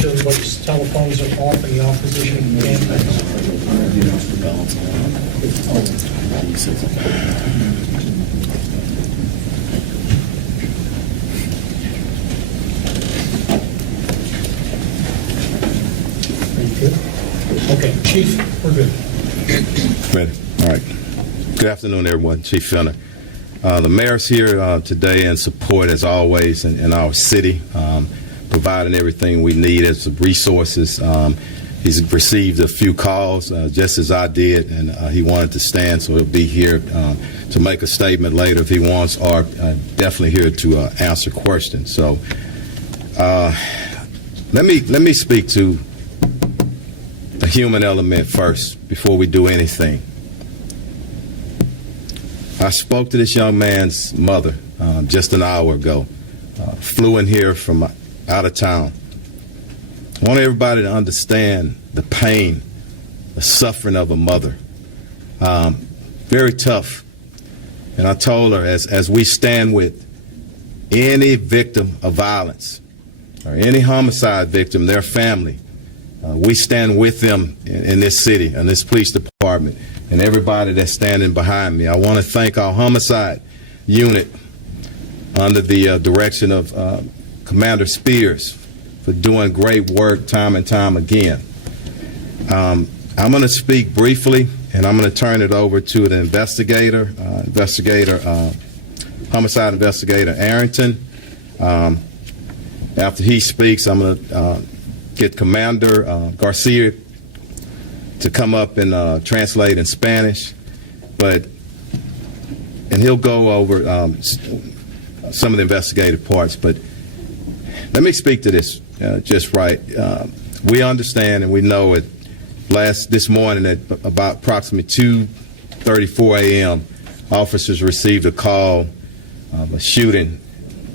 sure everybody's telephones are off in the opposition candidates. Are you good? Okay, Chief, we're good. Ready. All right. Good afternoon, everyone. Chief Fenner. The mayor's here today in support, as always, in our city, providing everything we need as resources. He's received a few calls, just as I did, and he wanted to stand, so he'll be here to make a statement later if he wants, or definitely here to answer questions. So let me speak to the human element first before we do anything. I spoke to this young man's mother just an hour ago. Flew in here from out of town. I want everybody to understand the pain, the suffering of a mother. Very tough. And I told her, as we stand with any victim of violence or any homicide victim, their family, we stand with them in this city, in this police department, and everybody that's standing behind me. I want to thank our homicide unit under the direction of Commander Spears for doing great work time and time again. I'm going to speak briefly, and I'm going to turn it over to the homicide investigator Arrington. After he speaks, I'm going to get Commander Garcia to come up and translate in Spanish, and he'll go over some of the investigative parts. But let me speak to this just right. We understand and we know it. This morning at about approximately 2:34 a.m., officers received a call of a shooting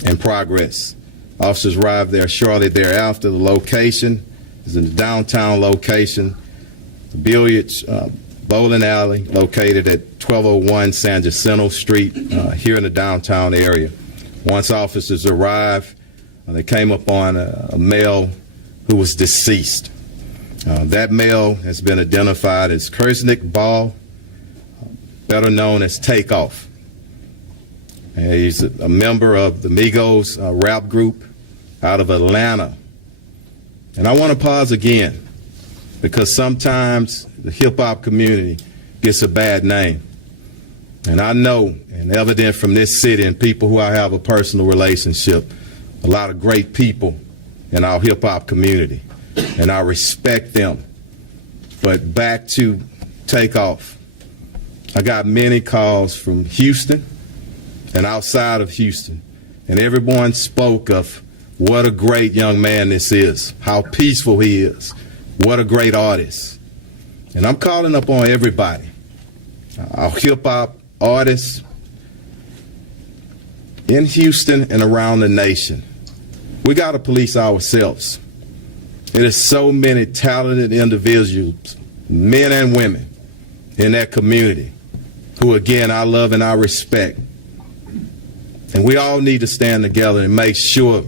in progress. Officers arrived there shortly thereafter. The location is in the downtown location, the billiards bowling alley located at 1201 San Jacinto Street here in the downtown area. Once officers arrived, they came upon a male who was deceased. That male has been identified as Kersnick Ball, better known as Takeoff. He's a member of the Migos rap group out of Atlanta. And I want to pause again, because sometimes the hip-hop community gets a bad name. And I know, and evident from this city and people who I have a personal relationship, a lot of great people in our hip-hop community, and I respect them. But back to Takeoff. I got many calls from Houston and outside of Houston, and everyone spoke of what a great young man this is, how peaceful he is, what a great artist. And I'm calling up on everybody, our hip-hop artists in Houston and around the nation. We got to police ourselves. It is so many talented individuals, men and women, in that community who, again, I love and I respect. And we all need to stand together and make sure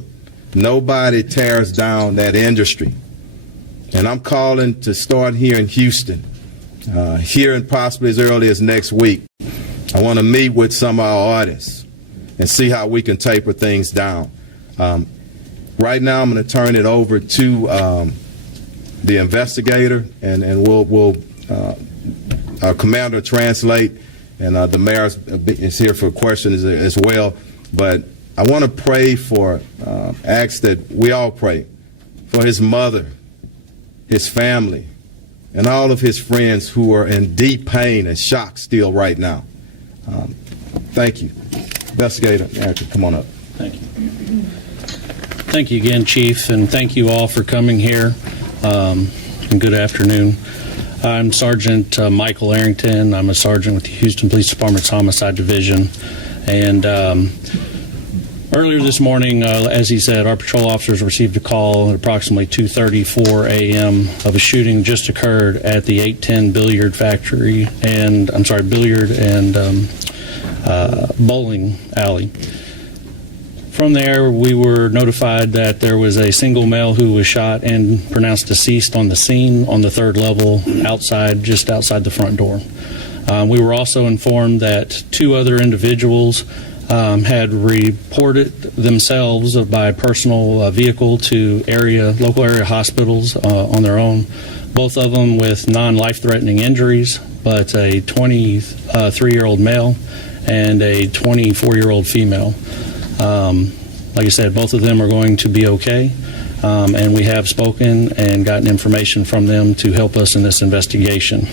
nobody tears down that industry. And I'm calling to start here in Houston, here and possibly as early as next week. I want to meet with some of our artists and see how we can taper things down. Right now, I'm going to turn it over to the investigator, and we'll our commander translate, and the mayor is here for questions as well. But I want to pray for, ask that we all pray for his mother, his family, and all of his friends who are in deep pain and shock still right now. Thank you. Investigator Ater, come on up. Thank you. Thank you again, Chief, and thank you all for coming here, and good afternoon. I'm Sergeant Michael Arrington. I'm a sergeant with the Houston Police Department's Homicide Division, and earlier this morning, as he said, our patrol officers received a call at approximately 2:34 a.m. of a shooting just occurred at the 810 billiard bowling alley. From there, we were notified that there was a single male who was shot and pronounced deceased on the scene on the third level outside, just outside the front door. We were also informed that two other individuals had reported themselves by personal vehicle to local area hospitals on their own, both of them with non-life-threatening injuries, but a 23-year-old male and a 24-year-old female. Like I said, both of them are going to be okay, and we have spoken and gotten information from them to help us in this investigation.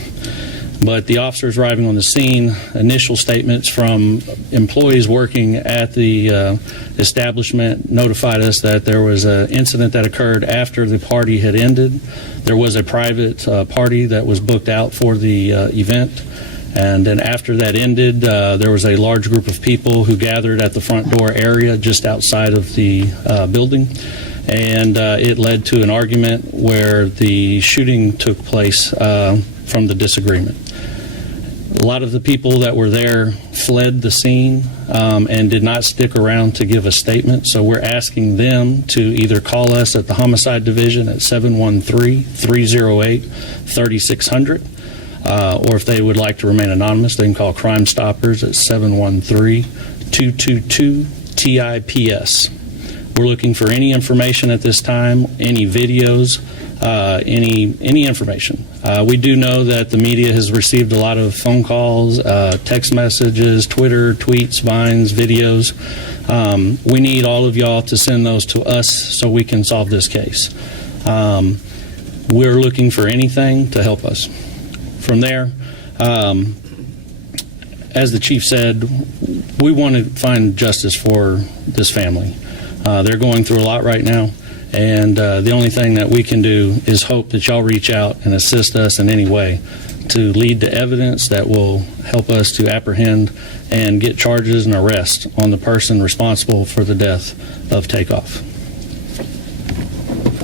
But the officers arriving on the scene, initial statements from employees working at the establishment notified us that there was an incident that occurred after the party had ended. There was a private party that was booked out for the event. And then after that ended, there was a large group of people who gathered at the front door area just outside of the building. And it led to an argument where the shooting took place from the disagreement. A lot of the people that were there fled the scene and did not stick around to give a statement. So we're asking them to either call us at the Homicide Division at 713-308-3600. Or if they would like to remain anonymous, they can call Crime Stoppers at 713-222-TIPS. We're looking for any information at this time, any videos, any information. We do know that the media has received a lot of phone calls, text messages, Twitter, tweets, vines, videos. We need all of y'all to send those to us so we can solve this case. We're looking for anything to help us. From there, as the chief said, we want to find justice for this family. They're going through a lot right now, and the only thing that we can do is hope that y'all reach out and assist us in any way to lead to evidence that will help us to apprehend and get charges and arrest on the person responsible for the death of Takeoff.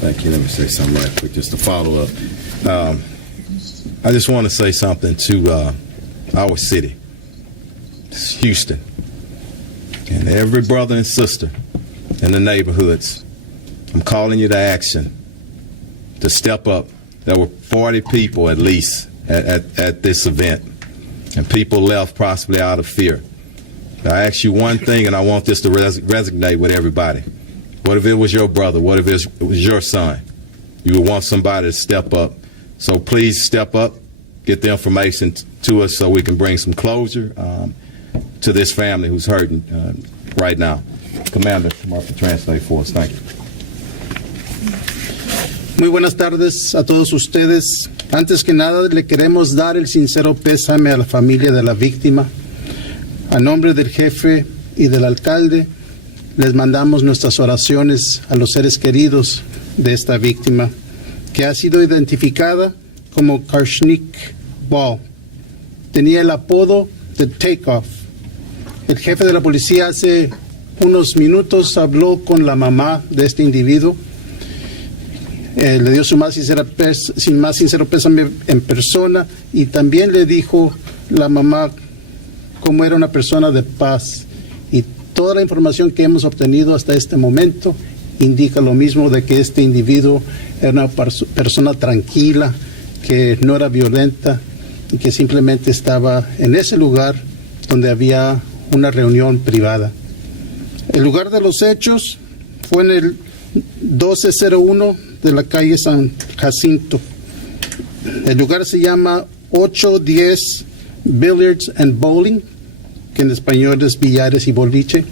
Thank you. Let me say something right quick, just to follow up. I just want to say something to our city, it's Houston, and every brother and sister in the neighborhoods. I'm calling you to action, to step up. There were 40 people at least at this event, and people left possibly out of fear. I ask you one thing, and I want this to resonate with everybody. What if it was your brother? What if it was your son? You would want somebody to step up. So please step up, get the information to us so we can bring some closure to this family who's hurting right now. Commander, come up and translate for us. Thank you. Muy buenas tardes a todos ustedes. Antes que nada, le queremos dar el sincero pésame a la familia de la víctima. A nombre del jefe y del alcalde, les mandamos nuestras oraciones a los seres queridos de esta víctima, que ha sido identificada como Karshnik Ball. Tenía el apodo de Takeoff. El jefe de la policía hace unos minutos habló con la mamá de este individuo. Le dio su más sincero pésame en persona, y también le dijo la mamá cómo era una persona de paz. Y toda la información que hemos obtenido hasta este momento indica lo mismo, de que este individuo era una persona tranquila, que no era violenta y que simplemente estaba en ese lugar donde había una reunión privada. El lugar de los hechos fue en el 1201 de la calle San Jacinto. El lugar se llama 810 Billiards and Bowling, que en español es billares y boliche.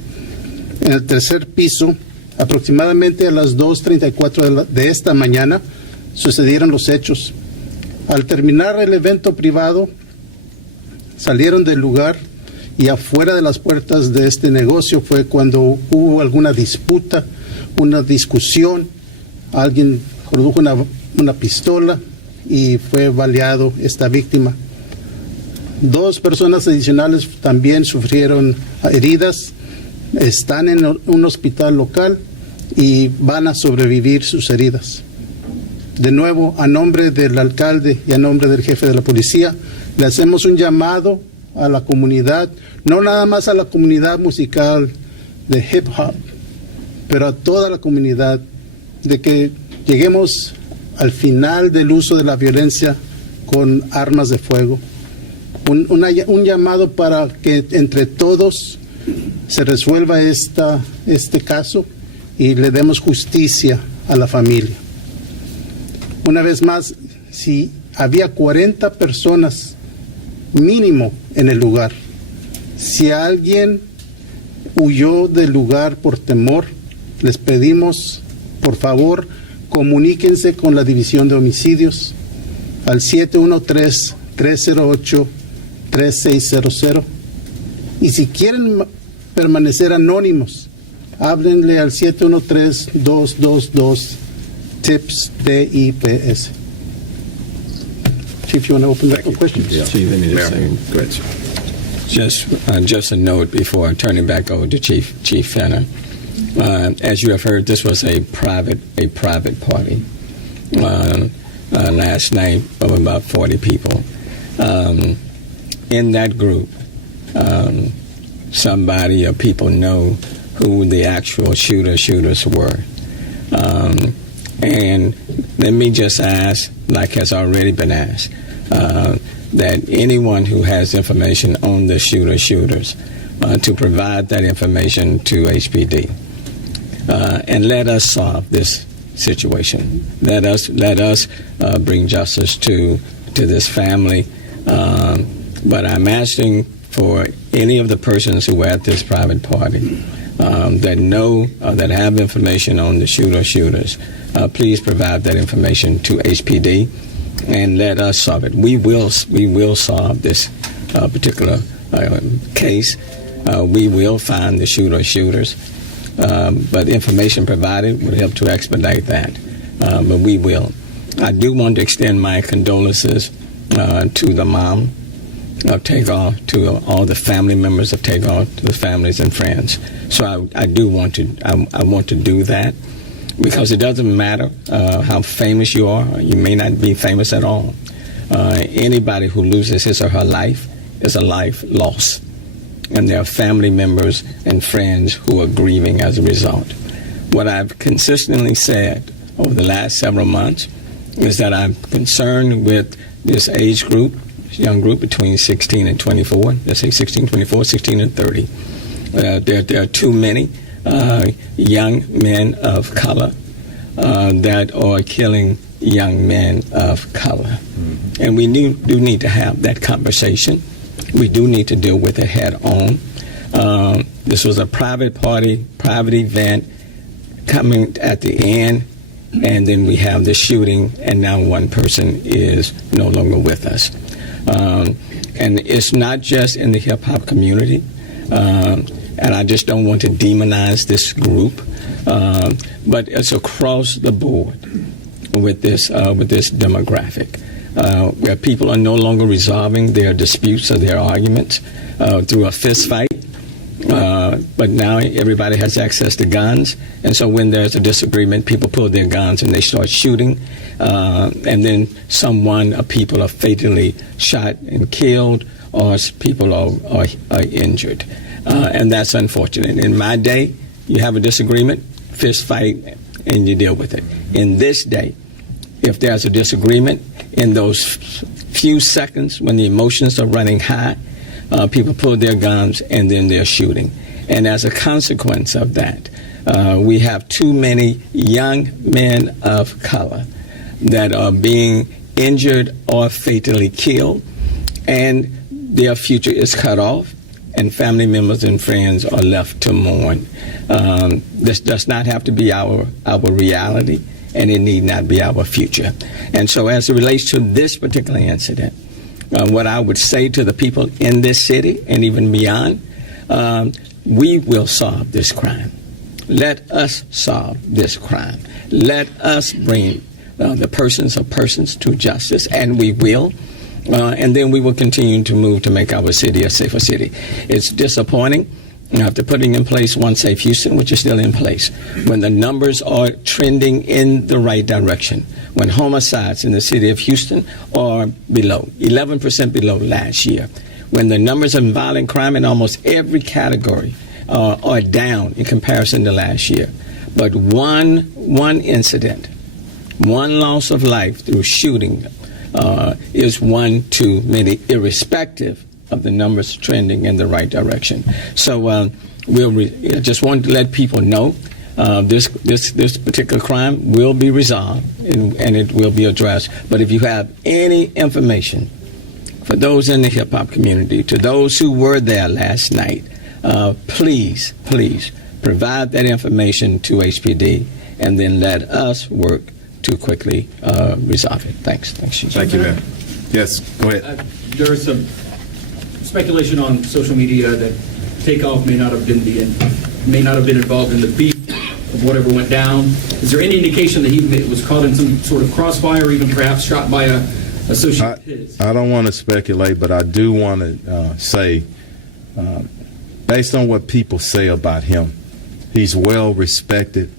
En el tercer piso, aproximadamente a las 2:34 de esta mañana, sucedieron los hechos. Al terminar el evento privado, salieron del lugar, y afuera de las puertas de este negocio fue cuando hubo alguna disputa, una discusión. Alguien produjo una pistola y fue baleado esta víctima. 2 personas adicionales también sufrieron heridas, están en un hospital local y van a sobrevivir sus heridas. De nuevo, a nombre del alcalde y a nombre del jefe de la policía, le hacemos un llamado a la comunidad, no nada más a la comunidad musical de hip hop, pero a toda la comunidad, de que lleguemos al final del uso de la violencia con armas de fuego. Un llamado para que entre todos se resuelva este caso y le demos justicia a la familia. Una vez más, si había 40 personas mínimo en el lugar, si alguien huyó del lugar por temor, les pedimos, por favor, comuníquense con la División de Homicidios al 713-308-3600. Y si quieren permanecer anónimos, háblenle al 713-222-TIPS. Chief, you want to open that for questions? Chief, let me just say, Go ahead, Chief. just a note before turning back over to Chief Fenner. As you have heard, this was a private party last night of about 40 people. In that group, somebody or people know who the actual shooters were. And let me just ask, like has already been asked, that anyone who has information on the shooters to provide that information to HPD. And let us solve this situation. Let us bring justice to this family. But I'm asking for any of the persons who were at this private party that know that have information on the shooters. Please provide that information to HPD and let us solve it. We will solve this particular case. We will find the shooters. But information provided would help to expedite that. But we will. I do want to extend my condolences to the mom of Takeoff, to all the family members of Takeoff, to the families and friends. So I do want to. I want to do that because it doesn't matter how famous you are. You may not be famous at all. Anybody who loses his or her life is a life lost. And there are family members and friends who are grieving as a result. What I've consistently said over the last several months is that I'm concerned with this age group, young group between 16 and 24, let's say 16, 24, 16 and 30. There are too many young men of color that are killing young men of color. Mm-hmm. And we do need to have that conversation. We do need to deal with it head on. This was a private party, private event coming at the end, and then we have the shooting, and now one person is no longer with us. And it's not just in the hip-hop community, and I just don't want to demonize this group, but it's across the board with this demographic. Where people are no longer resolving their disputes or their arguments through a fist fight. But now everybody has access to guns. And so when there's a disagreement, people pull their guns and they start shooting. And then people are fatally shot and killed, or people are injured. And that's unfortunate. In my day, you have a disagreement, fist fight, and you deal with it. In this day, if there's a disagreement, in those few seconds when the emotions are running high, people pull their guns and then they're shooting. And as a consequence of that, we have too many young men of color that are being injured or fatally killed, and their future is cut off, and family members and friends are left to mourn. This does not have to be our reality, and it need not be our future. And so as it relates to this particular incident, what I would say to the people in this city and even beyond, we will solve this crime. Let us solve this crime. Let us bring the persons to justice, and we will. And then we will continue to move to make our city a safer city. It's disappointing after putting in place One Safe Houston, which is still in place, when the numbers are trending in the right direction, when homicides in the city of Houston are below, 11% below last year, when the numbers of violent crime in almost every category are down in comparison to last year, But one incident, one loss of life through shooting is one too many, irrespective of the numbers trending in the right direction. So just want to let people know this particular crime will be resolved and it will be addressed. But if you have any information for those in the hip-hop community, to those who were there last night, please provide that information to HPD and then let us work to quickly resolve it. Thanks. Thank you, man. Yes, go ahead. There is some speculation on social media that Takeoff may not have been involved in the beef of whatever went down. Is there any indication that he was caught in some sort of crossfire, or even perhaps shot by a associate of his? I don't want to speculate, but I do want to say, based on what people say about him, he's well respected,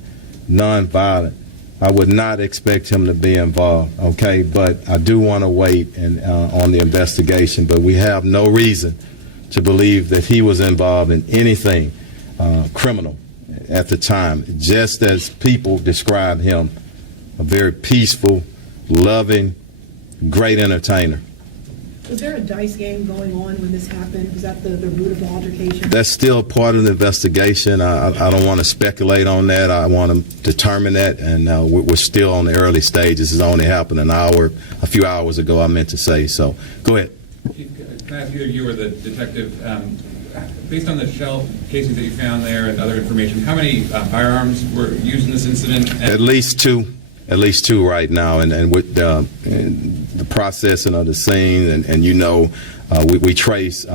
non-violent. I would not expect him to be involved, okay? But I do want to wait on the investigation. But we have no reason to believe that he was involved in anything criminal at the time, just as people describe him, a very peaceful, loving, great entertainer. Was there a dice game going on when this happened? Was that the root of the altercation? That's still part of the investigation. I don't want to speculate on that. I want to determine that, and we're still on the early stages. It's only happened a few hours ago, I meant to say. So go ahead. Chief, can I ask either you or the detective, based on the shell casings that you found there and other information, how many firearms were used in this incident? At least two right now, and with the processing of the scene, and we trace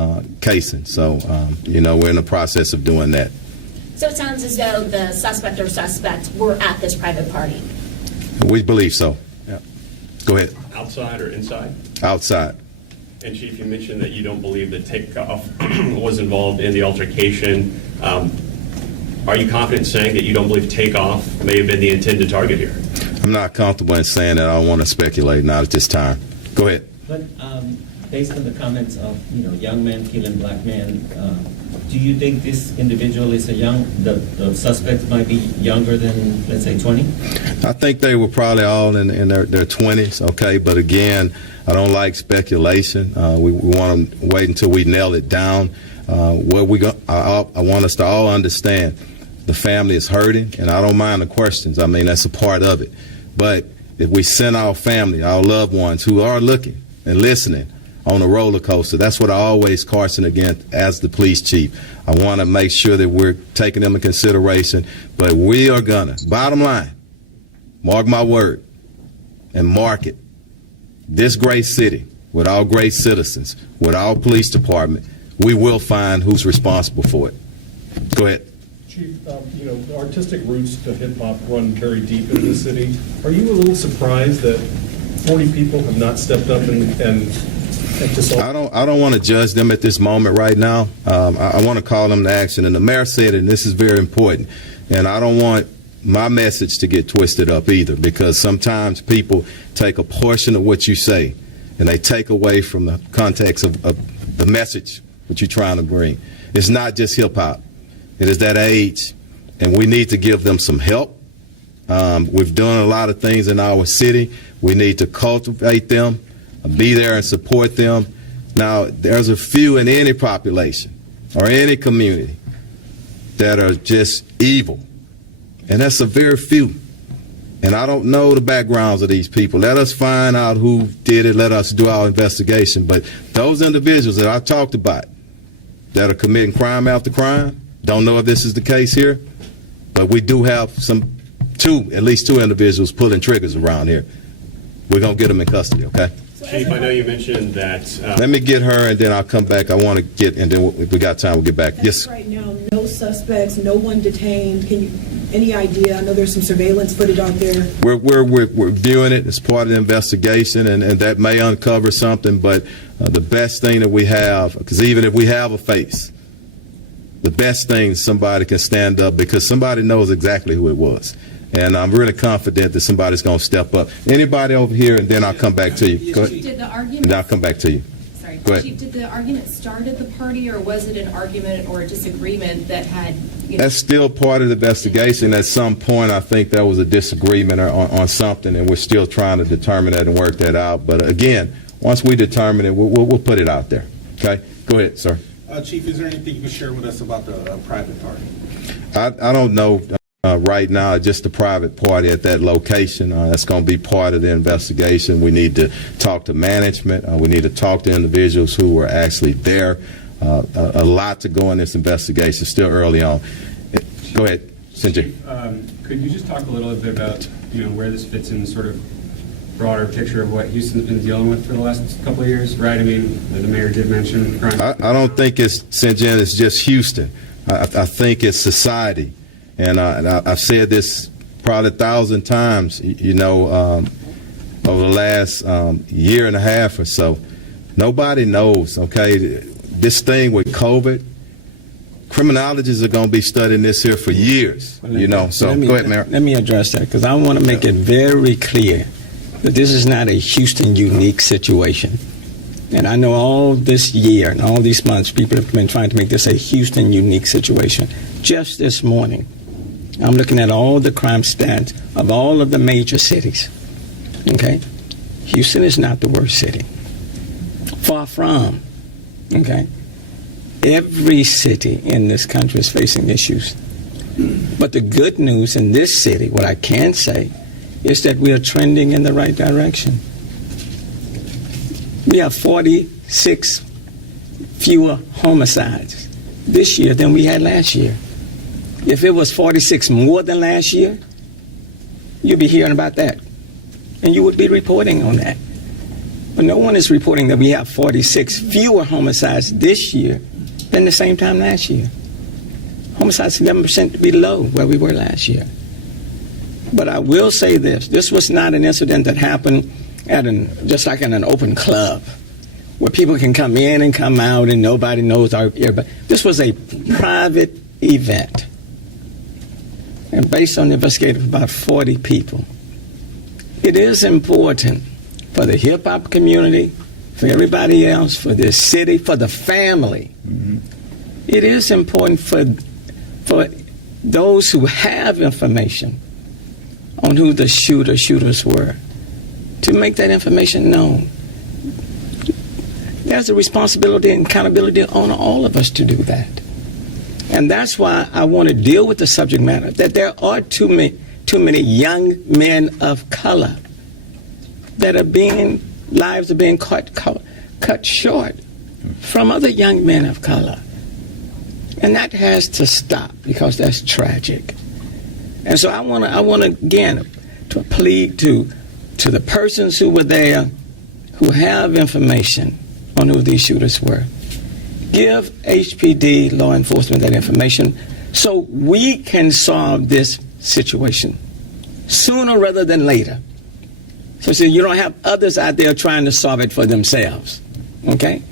casing, so we're in the process of doing that. So it sounds as though the suspect or suspects were at this private party. We believe so. Yeah. Go ahead. Outside or inside? Outside. And Chief, you mentioned that you don't believe that Takeoff was involved in the altercation. Are you confident saying that you don't believe Takeoff may have been the intended target here? I'm not comfortable in saying that. I don't want to speculate, not at this time. Go ahead. But based on the comments of young men killing black men, do you think this individual is the suspect might be younger than, let's say, 20? I think they were probably all in their 20s, okay? But again, I don't like speculation. We want to wait until we nail it down. I want us to all understand the family is hurting, and I don't mind the questions. I mean, that's a part of it. But if we send our family, our loved ones who are looking and listening on a roller coaster, that's what I always caution against as the police chief. I want to make sure that we're taking them in consideration. But we are going to, bottom line, mark my word, and mark it. This great city, with our great citizens, with our police department, we will find who's responsible for it. Go ahead. Chief, the artistic roots to hip-hop run very deep in the city. Are you a little surprised that 40 people have not stepped up and just... I don't want to judge them at this moment right now. I want to call them to action. And the mayor said, and this is very important, and I don't want my message to get twisted up either, because sometimes people take a portion of what you say and they take away from the context of the message that you're trying to bring. It's not just hip-hop. It is that age, and we need to give them some help. We've done a lot of things in our city. We need to cultivate them, be there and support them. Now, there's a few in any population or any community that are just evil, and that's a very few. And I don't know the backgrounds of these people. Let us find out who did it. Let us do our investigation. But those individuals that I talked about that are committing crime after crime, don't know if this is the case here, but we do have at least two individuals pulling triggers around here. We're going to get them in custody, okay? Chief, I know you mentioned that... Let me get her, and then I'll come back. I want to get, and then if we got time, we'll get back. Yes? Right now, no suspects, no one detained. Any idea? I know there's some surveillance footage out there. We're viewing it as part of the investigation, and that may uncover something, but the best thing that we have, because even if we have a face, the best thing is somebody can stand up, because somebody knows exactly who it was. And I'm really confident that somebody's going to step up. Anybody over here, and then I'll come back to you. Go ahead. Did the and I'll come back to you. Sorry. Go ahead. Chief, did the argument start at the party, or was it an argument or a disagreement that had, That's still part of the investigation. At some point, I think there was a disagreement on something, and we're still trying to determine that and work that out. But again, once we determine it, we'll put it out there. Okay? Go ahead, sir. Chief, is there anything you can share with us about the private party? I don't know right now, just the private party at that location. That's going to be part of the investigation. We need to talk to management. We need to talk to individuals who were actually there. A lot to go in this investigation, still early on. Go ahead, Sanjay. Could you just talk a little bit about where this fits in the sort of broader picture of what Houston's been dealing with for the last couple of years, right? I mean, the mayor did mention crime. I don't think it's Sanjay, it's just Houston. I think it's society. And I've said this probably 1,000 times, over the last year and a half or so. Nobody knows, okay? This thing with COVID, criminologists are going to be studying this here for years, So go ahead, Mayor. Let me address that, because I want to make it very clear that this is not a Houston unique situation. And I know all this year and all these months, people have been trying to make this a Houston unique situation. Just this morning, I'm looking at all the crime stats of all of the major cities. Okay? Houston is not the worst city. Far from. Okay? Every city in this country is facing issues. But the good news in this city, what I can say, is that we are trending in the right direction. We have 46 fewer homicides this year than we had last year. If it was 46 more than last year, you'd be hearing about that. And you would be reporting on that. But no one is reporting that we have 46 fewer homicides this year than the same time last year. Homicides 11% below where we were last year. But I will say this. This was not an incident that happened at just like in an open club where people can come in and come out and nobody knows everybody. This was a private event. And based on the investigation of about 40 people. It is important for the hip-hop community, for everybody else, for this city, for the family. Mm-hmm. It is important for those who have information on who the shooters were to make that information known. There's a responsibility and accountability on all of us to do that. And that's why I want to deal with the subject matter, that there are too many young men of color that lives are being cut short from other young men of color. And that has to stop because that's tragic. And so I want to again to plead to the persons who were there, who have information on who these shooters were. Give HPD law enforcement that information so we can solve this situation sooner rather than later. So you don't have others out there trying to solve it for themselves. Okay?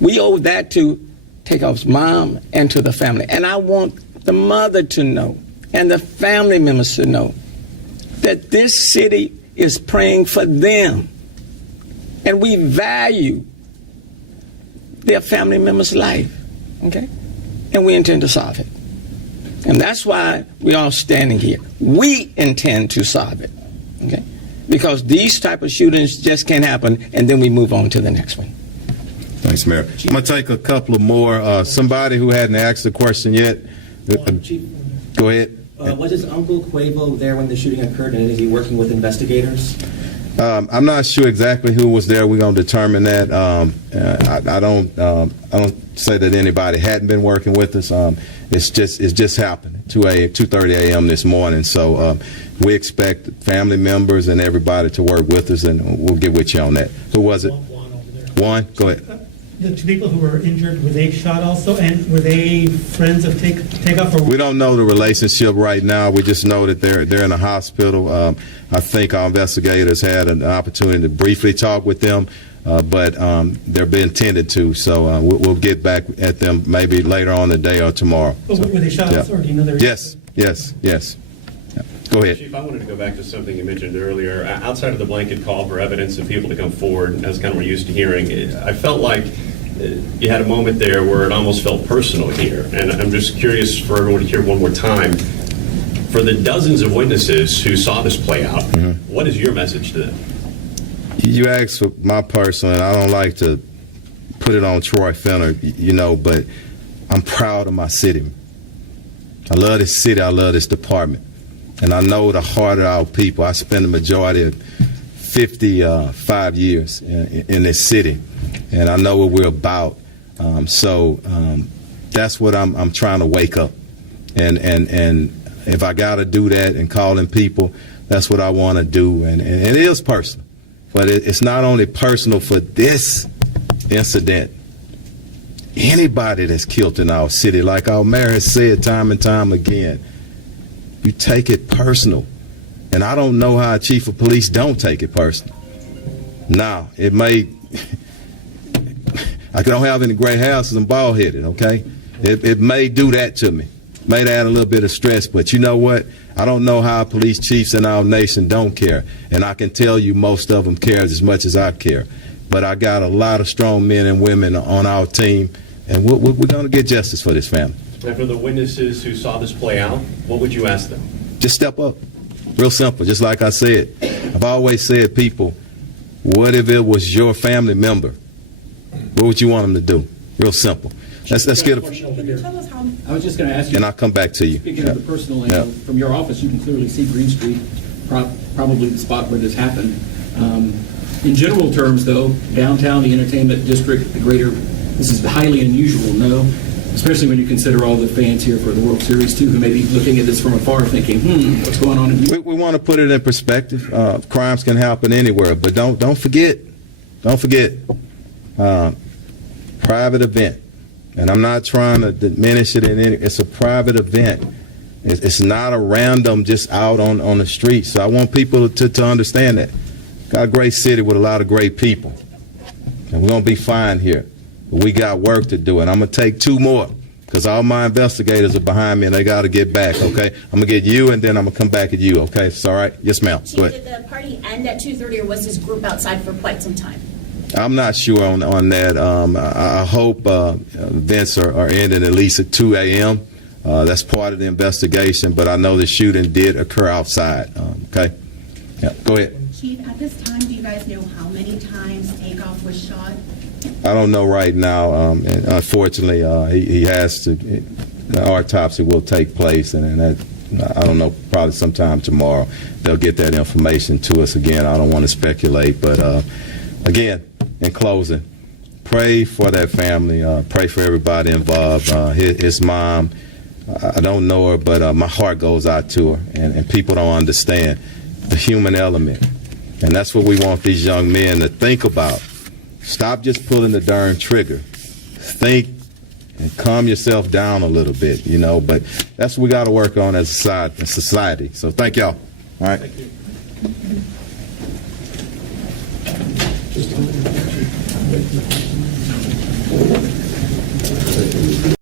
We owe that to Takeoff's mom and to the family. And I want the mother to know and the family members to know that this city is praying for them. And we value their family member's life. Okay? And we intend to solve it. And that's why we're all standing here. We intend to solve it. Okay? Because these type of shootings just can't happen, and then we move on to the next one. Thanks, Mayor. I'm going to take a couple of more. Somebody who hadn't asked the question yet. Chief, go ahead. Was his uncle Quavo there when the shooting occurred, and is he working with investigators? I'm not sure exactly who was there. We're going to determine that. I don't say that anybody hadn't been working with us. It's just happened 2:30 a.m. this morning. So we expect family members and everybody to work with us, and we'll get with you on that. Who was it? Juan, go ahead. The two people who were injured, were they shot also, and were they friends of Takeoff? We don't know the relationship right now. We just know that they're in a hospital. I think our investigators had an opportunity to briefly talk with them, but they're being tended to. So we'll get back at them maybe later on today or tomorrow. But were they shot also, or do you know their? Yes. Go ahead. Chief, I wanted to go back to something you mentioned earlier. Outside of the blanket call for evidence and people to come forward, as kind of we're used to hearing, I felt like you had a moment there where it almost felt personal here. And I'm just curious for everyone to hear one more time. For the dozens of witnesses who saw this play out, what is your message to them? You asked for my personal, and I don't like to put it on Troy Fenner, but I'm proud of my city. I love this city. I love this department. And I know the heart of our people. I spent the majority of 55 years in this city, and I know what we're about. So that's what I'm trying to wake up. And if I got to do that and calling people, that's what I want to do. And it is personal. But it's not only personal for this incident. Anybody that's killed in our city, like our mayor has said time and time again, you take it personal. And I don't know how a chief of police don't take it personal. Now, it may, I don't have any gray hair because I'm bald-headed, okay? It may do that to me. May add a little bit of stress, but you know what? I don't know how police chiefs in our nation don't care. And I can tell you most of them care as much as I care. But I got a lot of strong men and women on our team, and we're going to get justice for this family. And for the witnesses who saw this play out, what would you ask them? Just step up. Real simple. Just like I said. I've always said, people, what if it was your family member? What would you want them to do? Real simple. Let's get a... Can you tell us how... I was just going to ask you. And I'll come back to you. Speaking of the personal angle, from your office, you can clearly see Green Street, probably the spot where this happened. In general terms, though, downtown, the entertainment district, the greater, this is highly unusual, no? Especially when you consider all the fans here for the World Series, too, who may be looking at this from afar thinking, what's going on in We want to put it in perspective. Crimes can happen anywhere, but don't forget, private event. And I'm not trying to diminish it in any, it's a private event. It's not a random just out on the street. So I want people to understand that. Got a great city with a lot of great people. And we're going to be fine here. But we got work to do. And I'm going to take 2 more because all my investigators are behind me and they got to get back, okay? I'm going to get you and then I'm going to come back at you, okay? It's all right? Yes, ma'am. Chief, did the party end at 2:30 or was this group outside for quite some time? I'm not sure on that. I hope events are ending at least at 2 a.m. That's part of the investigation, but I know the shooting did occur outside. Okay? Yeah, go ahead. Chief, at this time, do you guys know how many times Takeoff was shot? I don't know right now. And unfortunately, he has to. The autopsy will take place, and that, I don't know, probably sometime tomorrow they'll get that information to us again. I don't want to speculate, but again, in closing, pray for that family. Pray for everybody involved. His mom, I don't know her, but my heart goes out to her, and people don't understand the human element. And that's what we want these young men to think about. Stop just pulling the darn trigger. Think and calm yourself down a little bit, but that's what we got to work on as a society. So thank y'all. All right. Thank you.